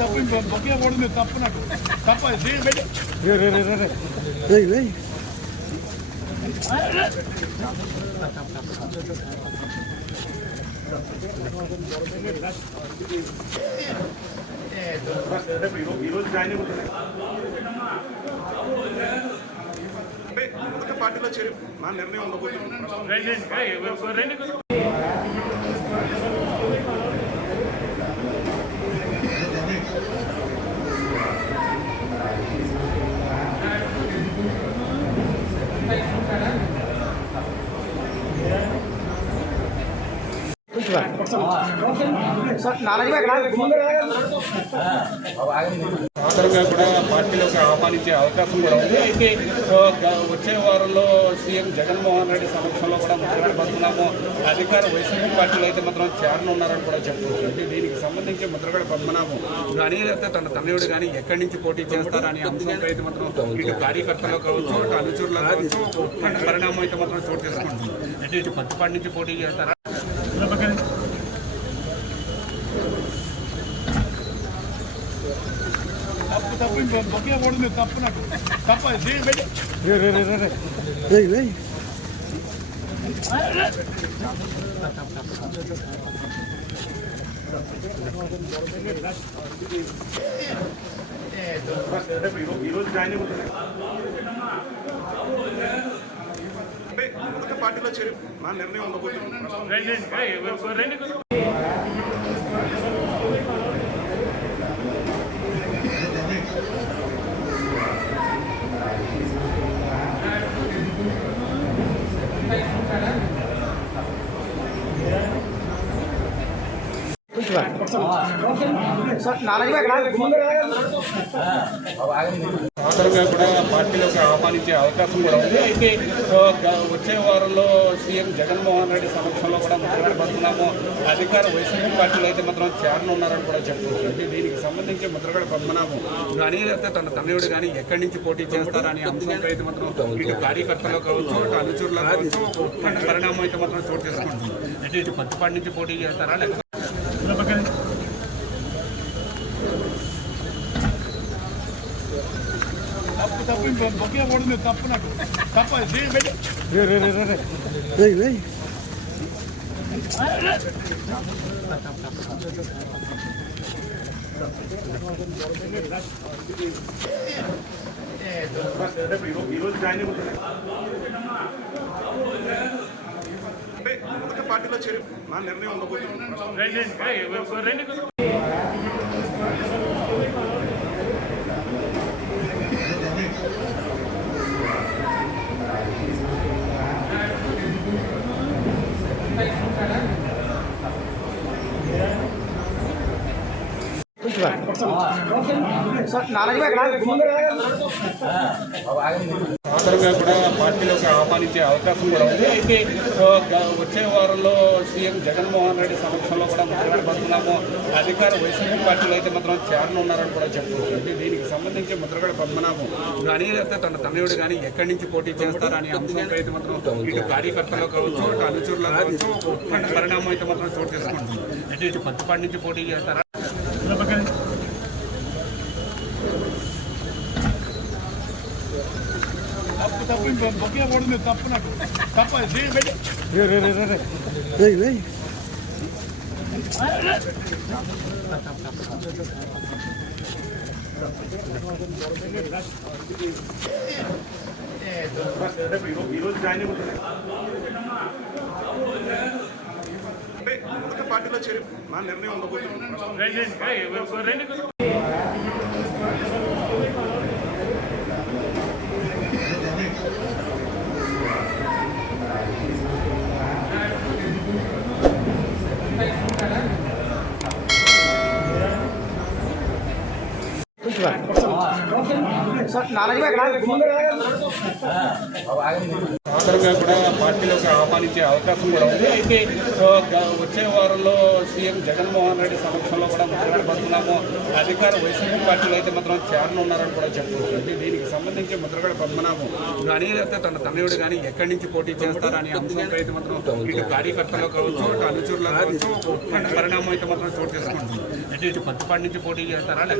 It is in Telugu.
తప్పు బొకే పడుతుంది తప్పు నాకు తప్ప ఈరోజు జాయిన్ అయిపోతుంది పార్టీలో చేరి నా నిర్ణయం కూడా పార్టీలోకి ఆహ్వానించే అవకాశం కూడా ఉంది. అయితే వచ్చే వారంలో సీఎం జగన్మోహన్ రెడ్డి సమక్షంలో కూడా ముద్రగడ అధికార వైసీపీ పార్టీలో అయితే మాత్రం చేరనున్నారని కూడా చెప్తున్నారు అంటే దీనికి సంబంధించి ముద్రగడ పద్మనాభం కానీ లేకపోతే తన తనయుడు కానీ ఎక్కడి నుంచి పోటీ చేస్తారనే అంశంపై అయితే మాత్రం ఇటు కార్యకర్తలు కావచ్చు అటు అనుచరులు కావచ్చు పరిణామం అయితే మాత్రం చోటు చేసుకుంటుంది. అంటే ఇటు పత్తిపాటి నుంచి పోటీ చేస్తారా? తప్పు తప్పు బొకే పడుతుంది తప్పు తప్ప దీన్ని పెట్టి ఈరోజు జాయిన్ అయిపోతుంది పార్టీలో చేరి నా నిర్ణయం ఉండబోతుంది సాధారణంగా కూడా పార్టీలోకి ఆహ్వానించే అవకాశం కూడా ఉంది. అయితే వచ్చే వారంలో సీఎం జగన్మోహన్ రెడ్డి సమక్షంలో కూడా ముద్రగడ అధికార వైసీపీ పార్టీలో అయితే మాత్రం చేరనున్నారని కూడా చెప్తున్నారు. అంటే దీనికి సంబంధించి ముద్రగడ పద్మనాభం కానీ లేకపోతే తన తనయుడు కానీ ఎక్కడి నుంచి పోటీ చేస్తారనే అంశంపై అయితే మాత్రం ఇటు కార్యకర్తలు కావచ్చు అటు అనుచరులు కావచ్చు పరిణామం అయితే మాత్రం చోటు చేసుకుంటుంది. అంటే ఇటు పత్తిపాటి నుంచి పోటీ చేస్తారా లేకపోతే తప్పు తప్పు బొకే తప్పు నాకు తప్ప ఈరోజు జాయిన్ అయిపోతుంది పార్టీలో చేరి నా నిర్ణయం ఉండబోతుంది సాధారణంగా కూడా పార్టీలోకి ఆహ్వానించే అవకాశం కూడా ఉంది. అయితే వచ్చే వారంలో సీఎం జగన్మోహన్ రెడ్డి సమక్షంలో కూడా ముద్రగడ అధికార వైసీపీ పార్టీలో అయితే మాత్రం చేరనున్నారని కూడా చెప్తున్నారు దీనికి సంబంధించి ముద్రగడ పద్మనాభం కానీ లేకపోతే తన తనయుడు కానీ ఎక్కడి నుంచి పోటీ చేస్తారనే అంశంపై అయితే మాత్రం ఇటు కార్యకర్తలు కావచ్చు ఇటు అనుచరులు కావచ్చు ఒక పరిణామం అయితే మాత్రం చోటు చేసుకుంటుంది. అంటే ఇటు పత్తిపాటి నుంచి పోటీ చేస్తారా తప్పు తప్పు బొకే పడుతుంది తప్పు నాకు తప్ప దీన్ని పెట్టి ఈరోజు జాయిన్ పార్టీలో చేరి నా నిర్ణయం ఉండబోతుంది సాధారణంగా కూడా పార్టీలోకి ఆహ్వానించే అవకాశం కూడా ఉంది. అయితే వచ్చే వారంలో సీఎం జగన్మోహన్ రెడ్డి సమక్షంలో కూడా ముద్రగడపడుతున్నాము అధికార వైసీపీ పార్టీలో అయితే మాత్రం చేరనున్నారని కూడా చెప్తున్నారు దీనికి సంబంధించి ముద్రగడ పద్మనాభం కానీ లేకపోతే తన తనయుడు కానీ ఎక్కడి నుంచి పోటీ చేస్తారనే అంశంపై అయితే మాత్రం ఇటు కార్యకర్తలు కావచ్చు అటు అనుచరులు కావచ్చు పరిణామం అయితే మాత్రం చోటు చేసుకుంటుంది. అంటే అంటే ఇటు పత్తిపాటి నుంచి పోటీ చేస్తారా లేకపోతే